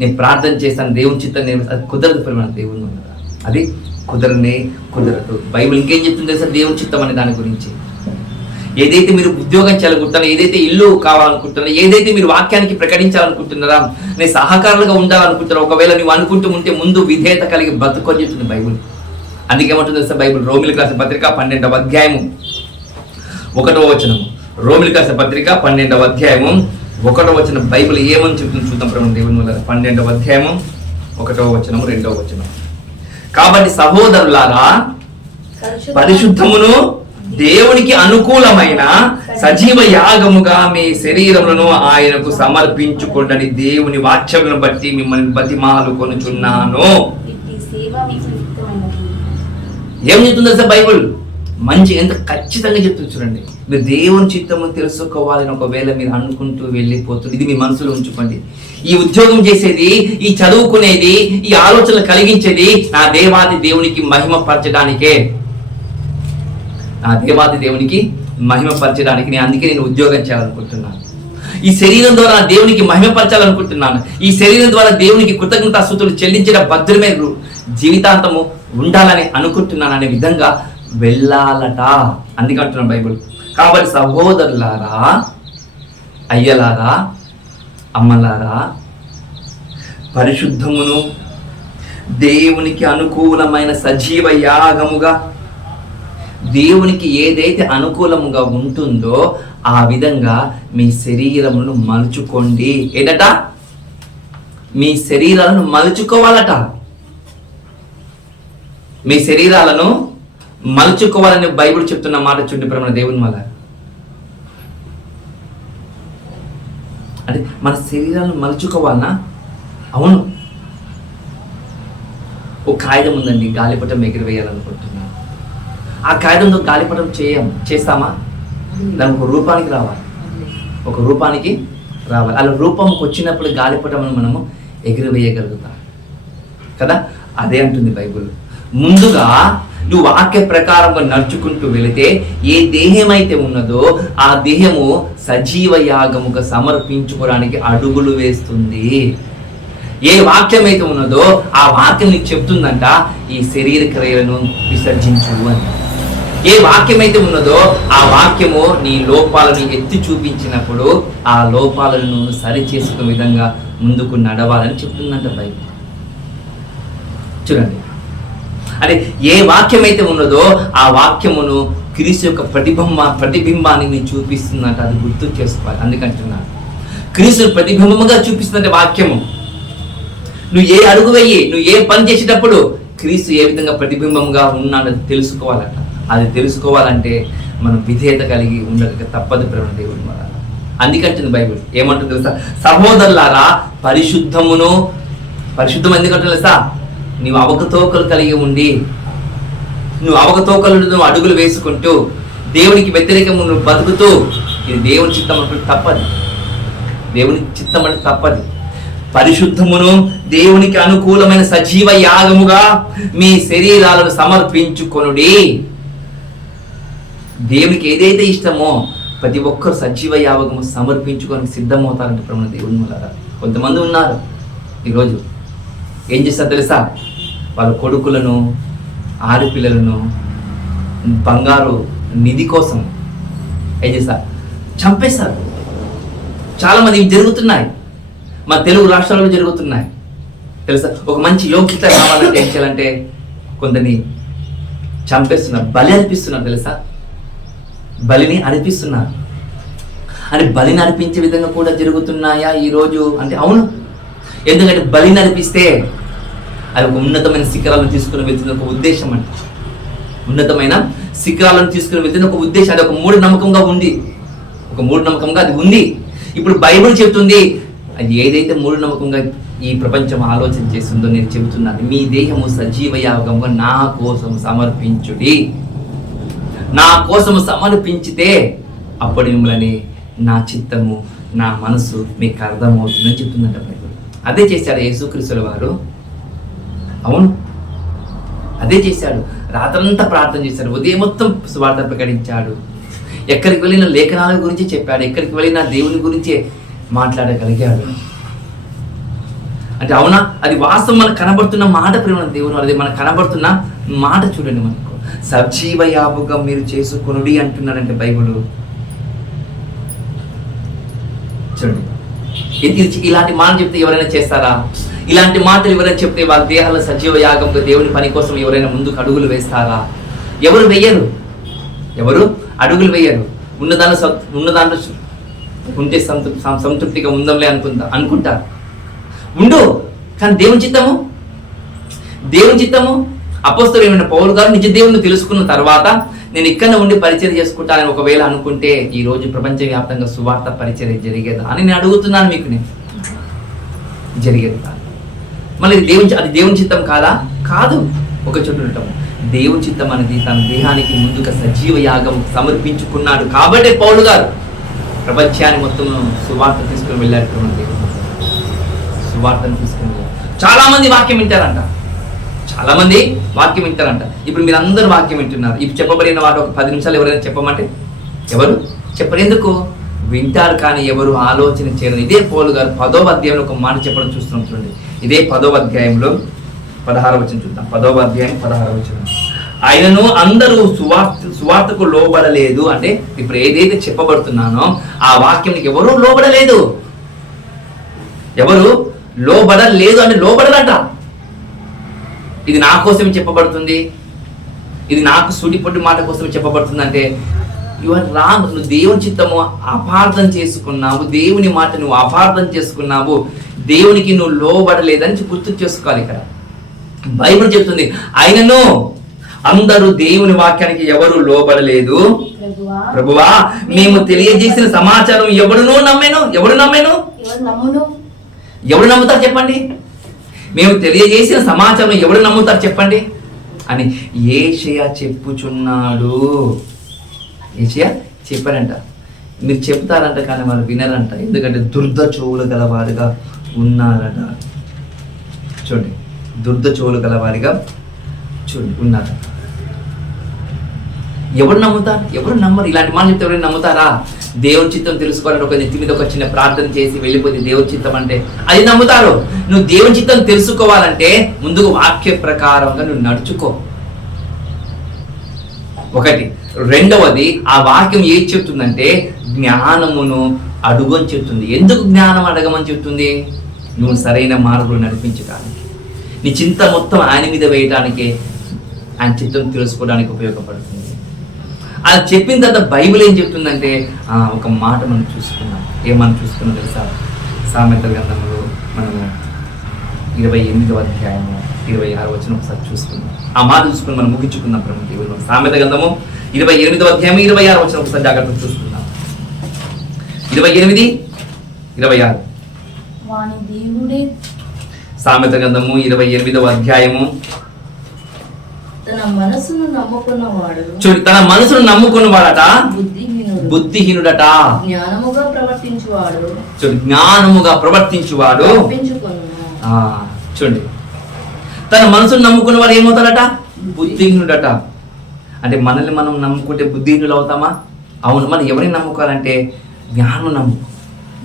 నేను ప్రార్థన చేస్తాను, దేవుని చిత్తం అది కుదరదు ప్రేమ దేవుని మీద. అది కుదరదు. బైబిల్ ఇంకేం చెప్తుంది తెలుసా? దేవుని చిత్తం అనే దాని గురించి. ఏదైతే మీరు ఉద్యోగం చేయాలనుకుంటున్నారో, ఏదైతే ఇల్లు కావాలనుకుంటున్నారో, ఏదైతే మీరు వాక్యానికి ప్రకటించాలనుకుంటున్నారా, నేను సహకారులుగా ఉండాలనుకుంటున్నారో, ఒకవేళ నువ్వు అనుకుంటూ ఉంటే ముందు విధేయత కలిగి బతుకొని చెప్తుంది బైబిల్. అందుకేమంటుంది తెలుసా బైబిల్? రోమిలికి రాసిన పత్రిక 12వ అధ్యాయము 1వ వచనము. రోమిలికి రాసిన పత్రిక 12వ అధ్యాయము 1వ వచనం బైబిల్ ఏమని చెప్తుంది చూద్దాం ప్రేమ దేవుని వల్ల. 12వ అధ్యాయము 1వ వచనము 2వ వచనం. కాబట్టి సహోదరులారా, పరిశుద్ధమును దేవునికి అనుకూలమైన సజీవ యాగముగా మీ శరీరములను ఆయనకు సమర్పించుకోండి, దేవుని వాక్యములను బట్టి మిమ్మల్ని బతిమాలుకొనుచున్నాను. ఏం చెప్తుంది సార్ బైబిల్? మంచి ఎంత ఖచ్చితంగా చెప్తుంది చూడండి. మీరు దేవుని చిత్తము తెలుసుకోవాలని ఒకవేళ మీరు అనుకుంటూ వెళ్ళిపోతుంది, ఇది మీ మనసులో ఉంచుకోండి. ఈ ఉద్యోగం చేసేది, ఈ చదువుకునేది, ఈ ఆలోచనలు కలిగించేది నా దేవాది దేవునికి మహిమపరచడానికే. నా దేవాది దేవునికి మహిమపరచడానికి అందుకే నేను ఉద్యోగం చేయాలనుకుంటున్నాను. ఈ శరీరం ద్వారా దేవునికి మహిమపరచాలనుకుంటున్నాను. ఈ శరీరం ద్వారా దేవునికి కృతజ్ఞతాస్తుతులు చెల్లించిన భద్రమే జీవితాంతము ఉండాలని అనుకుంటున్నాను అనే విధంగా వెళ్ళాలట. అందుకంటున్నాను బైబిల్. కాబట్టి సహోదరులారా, అయ్యలారా, అమ్మలారా, పరిశుద్ధమును దేవునికి అనుకూలమైన సజీవ యాగముగా, దేవునికి ఏదైతే అనుకూలముగా ఉంటుందో ఆ విధంగా మీ శరీరమును మలుచుకోండి. ఏంటట? మీ శరీరాలను మలుచుకోవాలట. మీ శరీరాలను మలుచుకోవాలని బైబిల్ చెప్తున్న మాట చూడండి ప్రేమ దేవుని వల్ల. అంటే మన శరీరాలను మలుచుకోవాలనా? అవును. ఒక కాగితం ఉందండి, గాలిపటం ఎగిరివేయాలనుకుంటున్నాను. ఆ కాగితంతో గాలిపటం చేస్తామా? దానికి ఒక రూపానికి రావాలి, ఒక రూపానికి రావాలి. అలా రూపంకి వచ్చినప్పుడు గాలిపటం మనము ఎగిరివేయగలుగుతాం కదా. అదే అంటుంది బైబిల్. ముందుగా నువ్వు వాక్య ప్రకారంగా నడుచుకుంటూ వెళితే ఏ దేహమైతే ఉన్నదో ఆ దేహము సజీవ యాగముగా సమర్పించుకోవడానికి అడుగులు వేస్తుంది. ఏ వాక్యం అయితే ఉన్నదో ఆ వాక్యం నీకు చెప్తుందంట, ఈ శరీర క్రియలను విసర్జించు అని. ఏ వాక్యం అయితే ఉన్నదో ఆ వాక్యము నీ లోపాలను ఎత్తి చూపించినప్పుడు ఆ లోపాలను సరి చేసుకునే విధంగా ముందుకు నడవాలని చెప్తుందంట బైబిల్. చూడండి, అంటే ఏ వాక్యం అయితే ఉన్నదో ఆ వాక్యమును క్రీస్తు యొక్క ప్రతిబింబాన్ని నేను చూపిస్తుందంట. అది గుర్తు చేసుకోవాలి. అందుకంటున్నాను, క్రీస్తు ప్రతిబింబముగా చూపిస్తుందంటే వాక్యము. నువ్వు ఏ అడుగు వెయ్యి, నువ్వు ఏ పని చేసేటప్పుడు క్రీస్తు ఏ విధంగా ప్రతిబింబంగా ఉన్నాడో తెలుసుకోవాలట. అది తెలుసుకోవాలంటే మనం విధేయత కలిగి ఉండక తప్పదు ప్రేమ దేవుని వల్ల. అందుకంటుంది బైబిల్ ఏమంటుంది తెలుసా, సహోదరులారా పరిశుద్ధం ఎందుకంటుంది తెలుసా, నీవు అవకతవకలు కలిగి ఉండి నువ్వు అడుగులు వేసుకుంటూ దేవునికి వ్యతిరేకంగా నువ్వు బతుకుతూ, ఇది దేవుని చిత్తం అంటే తప్పది. దేవునికి చిత్తం అంటే తప్పది. పరిశుద్ధమును దేవునికి అనుకూలమైన సజీవ యాగముగా మీ శరీరాలను సమర్పించుకొనుడి. దేవునికి ఏదైతే ఇష్టమో ప్రతి ఒక్కరు సజీవ యాగము సమర్పించుకోనికి సిద్ధమవుతారంటే ప్రభుత్వ దేవుని వల్ల. కొంతమంది ఉన్నారు ఈరోజు ఏం చేస్తారు తెలుసా, వాళ్ళ కొడుకులను ఆడపిల్లలను బంగారు నిధి కోసం ఏం చేస్తారు, చంపేస్తారు. చాలామంది ఇవి జరుగుతున్నాయి, మన తెలుగు రాష్ట్రాల్లో జరుగుతున్నాయి తెలుసా. ఒక మంచి యోగ్యత కావాలంటే ఏం చేయాలంటే కొందరిని చంపేస్తున్నారు, బలి అర్పిస్తున్నారు తెలుసా, బలిని అర్పిస్తున్నారు. అని బలిని అర్పించే విధంగా కూడా జరుగుతున్నాయా ఈరోజు అంటే అవును. ఎందుకంటే బలిని అర్పిస్తే అది ఒక ఉన్నతమైన శిఖరాలను తీసుకుని వెళ్తున్న ఒక ఉద్దేశం అంట. ఉన్నతమైన శిఖరాలను తీసుకుని వెళ్తున్న ఒక ఉద్దేశం, అది ఒక మూఢనమ్మకంగా ఉంది, ఒక మూఢనమ్మకంగా అది ఉంది. ఇప్పుడు బైబిల్ చెబుతుంది అది ఏదైతే మూఢనమ్మకంగా ఈ ప్రపంచం ఆలోచన చేస్తుందో నేను చెబుతున్నాను, మీ దేహము సజీవ యాగంగా నా కోసం సమర్పించుడి. నా కోసం సమర్పించితే అప్పుడు మిమ్మల్ని నా చిత్తము నా మనసు మీకు అర్థమవుతుందని చెప్తుందంట బైబిల్. అదే చేశాడు యేసుక్రీస్తుల వారు. అవును, అదే చేశాడు. రాత్రంతా ప్రార్థన చేశాడు, ఉదయం మొత్తం సువార్త ప్రకటించాడు. ఎక్కడికి వెళ్ళిన లేఖనాల గురించి చెప్పాడు, ఎక్కడికి వెళ్ళిన దేవుని గురించే మాట్లాడగలిగాడు. అంటే అవునా, అది వాస్తవం మనకు కనబడుతున్న మాట ప్రేమ దేవుని, అది మనకు కనబడుతున్న మాట చూడండి. మనకు సజీవ యాగంగా మీరు చేసుకొనుడి అంటున్నాడంటే బైబిల్. చూడండి, ఇలాంటి మాట చెప్తే ఎవరైనా చేస్తారా? ఇలాంటి మాటలు ఎవరైనా చెప్తే వాళ్ళ దేహాల సజీవ యాగంగా దేవుని పని కోసం ఎవరైనా ముందుకు అడుగులు వేస్తారా? ఎవరు వెయ్యరు, ఎవరు అడుగులు వేయరు. ఉన్నదాంట్లో ఉంటే సంతృప్తిగా ఉందంలే అనుకుంటారు. ఉండు, కానీ దేవుని చిత్తము అపోస్తలుడైన పౌలు గారు నిజ దేవుని తెలుసుకున్న తర్వాత నేను ఇక్కడ ఉండి పరిచర్య చేసుకుంటానని ఒకవేళ అనుకుంటే ఈ రోజు ప్రపంచవ్యాప్తంగా సువార్త పరిచర్య జరిగేదా అని నేను అడుగుతున్నాను మీకు. నేను జరిగేదా? మళ్ళీ అది దేవుని చిత్తం కాదా? కాదు. ఒక చోట ఉండటం దేవుని చిత్తం అనేది తన దేహానికి ముందుగా సజీవ యాగం సమర్పించుకున్నాడు కాబట్టి పౌలు గారు ప్రపంచాన్ని మొత్తం సువార్త తీసుకుని వెళ్ళారు. సువార్తను తీసుకుని వెళ్ళారు. చాలా మంది వాక్యం వింటారంట. ఇప్పుడు మీరు అందరూ వాక్యం వింటున్నారు. ఇప్పుడు చెప్పబడిన వాటి ఒక 10 నిమిషాలు ఎవరైనా చెప్పమంటే ఎవరు చెప్పరు. ఎందుకు? వింటారు కానీ ఎవరు ఆలోచన చేయరు. ఇదే పౌలు గారు 10వ అధ్యాయంలో ఒక మాట చెప్పడం చూస్తున్నాం. చూడండి, ఇదే 10వ అధ్యాయంలో 16వ వచనం చూద్దాం. 10వ అధ్యాయం 16వ వచనం. ఆయనను అందరూ సువార్తకు లోబడలేదు. అంటే ఇప్పుడు ఏదైతే చెప్పబడుతున్నానో ఆ వాక్యానికి ఎవరు లోబడలేదు. ఎవరు లోబడలేదు అంటే లోబడరంట. ఇది నా కోసమే చెప్పబడుతుంది, ఇది నాకు సూటిపొట్టి మాట కోసమే చెప్పబడుతుంది అంటే యు ఆర్ రాంగ్. నువ్వు దేవుని చిత్తము అపార్థం చేసుకున్నావు, దేవుని మాట నువ్వు అపార్థం చేసుకున్నావు, దేవునికి నువ్వు లోబడలేదని గుర్తు చేసుకోవాలి. ఇక్కడ బైబిల్ చెప్తుంది ఆయనను అందరూ దేవుని వాక్యానికి ఎవరు లోబడలేదు. ప్రభువా మేము తెలియజేసిన సమాచారం ఎవరు నమ్ముతారు చెప్పండి? మేము తెలియజేసిన సమాచారం ఎవరు నమ్ముతారు చెప్పండి అని యేషయా చెప్పుచున్నాడు. యేషయా చెప్పారంట. మీరు చెప్తారంట కానీ వాళ్ళు వినరంట. ఎందుకంటే దుర్ద చెవులు గలవారుగా ఉన్నారట. చూడండి, దుర్ద చెవులు గలవారిగా ఉన్నారు. ఎవరు నమ్ముతారు? ఎవరు నమ్మరు. ఇలాంటి మాట చెప్తే ఎవరైనా నమ్ముతారా? దేవుని చిత్తం తెలుసుకోవాలంటే ఒక నెత్తి మీద ఒక చిన్న ప్రార్థన చేసి వెళ్ళిపోతే దేవుని చిత్తం అంటే అది నమ్ముతారు. నువ్వు దేవుని చిత్తం తెలుసుకోవాలంటే ముందుకు వాక్య ప్రకారంగా నువ్వు నడుచుకో. ఒకటి. రెండవది, ఆ వాక్యం ఏది చెప్తుందంటే జ్ఞానమును అడుగని చెప్తుంది. ఎందుకు జ్ఞానం అడగమని చెప్తుంది? నువ్వు సరైన మార్గంలో నడిపించడానికి, నీ చింత మొత్తం ఆయన మీద వేయటానికి, ఆయన చిత్తం తెలుసుకోవడానికి ఉపయోగపడుతుంది. అది చెప్పిన తర్వాత బైబిల్ ఏం చెప్తుందంటే ఒక మాట మనం చూసుకున్నాం. ఏమని చూసుకున్నాం తెలుసా? సామెతల గ్రంథంలో మనము 28వ అధ్యాయము 26వ వచనం ఒకసారి చూసుకున్నాం. ఆ మాట చూసుకుని మనం ముగించుకున్నాం. సామెత గ్రంథము 28వ అధ్యాయం 26వ వచనం ఒకసారి జాగ్రత్తగా చూసుకున్నాం. 28, 26. వాని దేవుడే సామెత గ్రంథము 28వ అధ్యాయము. తన మనసును నమ్ముకున్నవాడు చూడు, తన మనసును నమ్ముకున్నవాడట బుద్ధిహీనుడట. బుద్ధిహీనుడట. జ్ఞానముగా ప్రవర్తించువాడు చూడు, జ్ఞానముగా ప్రవర్తించువాడు. తప్పించుకొనును. చూడండి, తన మనసును నమ్ముకున్నవాడు ఏమవుతాడట? బుద్ధిహీనుడట. అంటే మనల్ని మనం నమ్ముకుంటే బుద్ధిహీనులు అవుతామా? అవును. మనం ఎవరిని నమ్ముకోవాలంటే జ్ఞానం నమ్ముకో.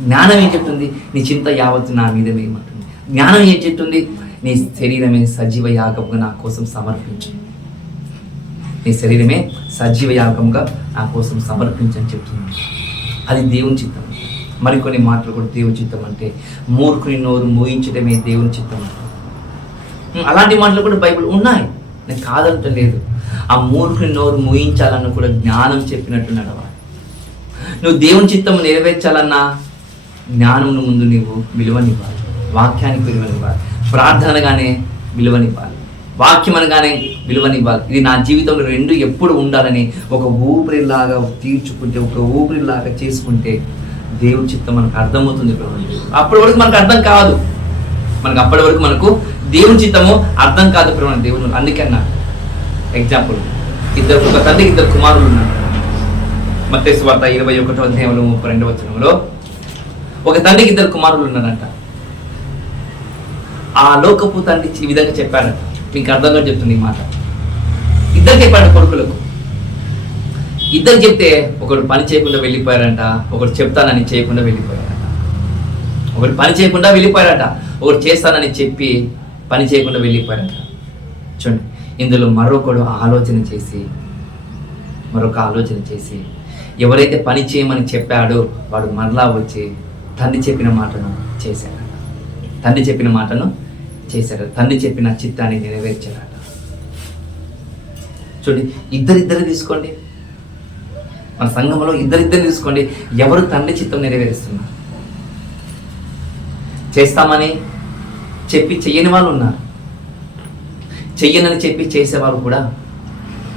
జ్ఞానం ఏం చెప్తుంది? నీ చింత యావత్తు నా మీద వేయమంటుంది. జ్ఞానం ఏం చెప్తుంది? నీ శరీరమే సజీవ యాగంగా నా కోసం సమర్పించు. నీ శరీరమే సజీవ యాగంగా నా కోసం సమర్పించని చెప్తుంది. అది దేవుని చిత్తం. మరికొన్ని మాటలు కూడా దేవుని చిత్తం అంటే మూర్ఖుని నోరు మోయించడమే దేవుని చిత్తం. అలాంటి మాటలు కూడా బైబిల్ ఉన్నాయి, నేను కాదంటలేదు. ఆ మూర్ఖుని నోరు మోయించాలన్న కూడా జ్ఞానం చెప్పినట్టు నడవాలి. నువ్వు దేవుని చిత్తం నెరవేర్చాలన్నా జ్ఞానమును ముందు నువ్వు విలువనివ్వాలి, వాక్యానికి విలువనివ్వాలి, ప్రార్థనగానే విలువనివ్వాలి, వాక్యం అనగానే విలువనివ్వాలి. ఇది నా జీవితంలో రెండు ఎప్పుడు ఉండాలని ఒక ఊపిరిలాగా తీర్చుకుంటే, ఒక ఊపిరిలాగా చేసుకుంటే దేవుని చిత్తం మనకు అర్థమవుతుంది. అప్పటి వరకు మనకు అర్థం కాదు. అప్పటి వరకు మనకు దేవుని చిత్తము అర్థం కాదు. దేవుడు అందుకే అన్నాడు. ఎగ్జాంపుల్, ఒక తండ్రికి 2 కుమారులు ఉన్నారు. మత్తయి సువార్త 21వ అధ్యాయంలో 32వ వచనంలో ఒక తండ్రికి 2 కుమారులు ఉన్నారంట. ఆ లోకపు తండ్రి ఈ విధంగా చెప్పాడంట. మీకు అర్థంగా చెప్తుంది ఈ మాట. ఇద్దరు చెప్పాడు కొడుకులకు. ఇద్దరు చెప్తే ఒకడు పని చేయకుండా వెళ్ళిపోయారంట, ఒకడు చెప్తానని చేయకుండా వెళ్ళిపోయారంట. ఒకడు పని చేయకుండా వెళ్ళిపోయారట, ఒకడు చేస్తానని చెప్పి పని చేయకుండా వెళ్ళిపోయారట. చూడండి, ఇందులో మరొక ఆలోచన చేసి ఎవరైతే పని చేయమని చెప్పాడో వాడు మరలా వచ్చి తండ్రి చెప్పిన మాటను చేశాడట. తండ్రి చెప్పిన చిత్తాన్ని నెరవేర్చాడట. చూడండి, ఇద్దరిద్దరు తీసుకోండి. మన సంఘంలో ఇద్దరిద్దరు తీసుకోండి. ఎవరు తండ్రి చిత్తం నెరవేరుస్తున్నారు? చేస్తామని చెప్పి చెయ్యని వాళ్ళు ఉన్నారు, చెయ్యనని చెప్పి చేసేవాళ్ళు కూడా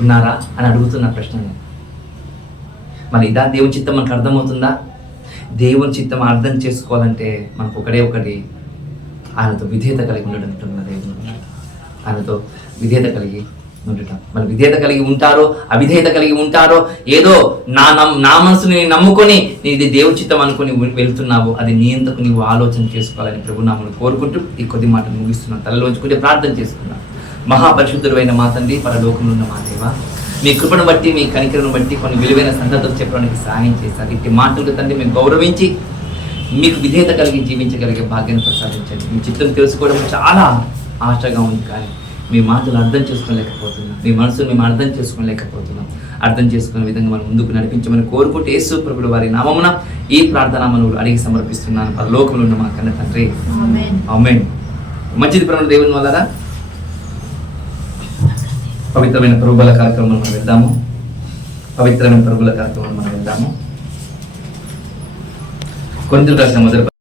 ఉన్నారా అని అడుగుతున్న ప్రశ్న. మరి ఇదా దేవుని చిత్తం మనకు అర్థమవుతుందా? దేవుని చిత్తం అర్థం చేసుకోవాలంటే మనకు ఒకటి ఆయనతో విధేయత కలిగి ఉండడం. ఆయనతో విధేయత కలిగి ఉండటం. మరి విధేయత కలిగి ఉంటారో అవిధేయత కలిగి ఉంటారో, ఏదో నా మనసుని నమ్ముకొని ఇది దేవుని చిత్తం అనుకుని వెళ్తున్నావు, అది నీ అంతకు నీవు ఆలోచన చేసుకోవాలని ప్రభునామను కోరుకుంటూ ఈ కొద్ది మాటలు ముగిస్తున్నాను. తలలోంచుకుంటే ప్రార్థన చేసుకున్నాను. మహాపరిశుద్ధుడైన మా తండ్రి, పరలోకంలో ఉన్న మా దేవ, మీ కృపను బట్టి, మీ కనికరను బట్టి కొన్ని విలువైన సంగతులు చెప్పడానికి సహాయం చేశారు. ఇట్టి మాటలు తండ్రి మేము గౌరవించి మీకు విధేయత కలిగి జీవించగలిగే భాగ్యాన్ని ప్రసాదించండి. మీ చిత్రం తెలుసుకోవడం చాలా ఆశగా ఉంది, కానీ మీ మాటలు అర్థం చేసుకోలేకపోతున్నాం, మీ మనసును మేము అర్థం చేసుకోలేకపోతున్నాం. అర్థం చేసుకునే విధంగా మనం ముందుకు నడిపించమని కోరుకుంటూ యేసు ప్రభువు వారి నామమున ఈ ప్రార్థన మనవులు అడిగి సమర్పిస్తున్నాను. పరలోకంలో ఉన్న మా కన్న తండ్రి. ఆమేన్. మంచిది ప్రభువు దేవుని వల్ల పవిత్రమైన ప్రభువుల కార్యక్రమం మనం వెళ్దాము. కొరింథీయులకు రాసిన మొదటి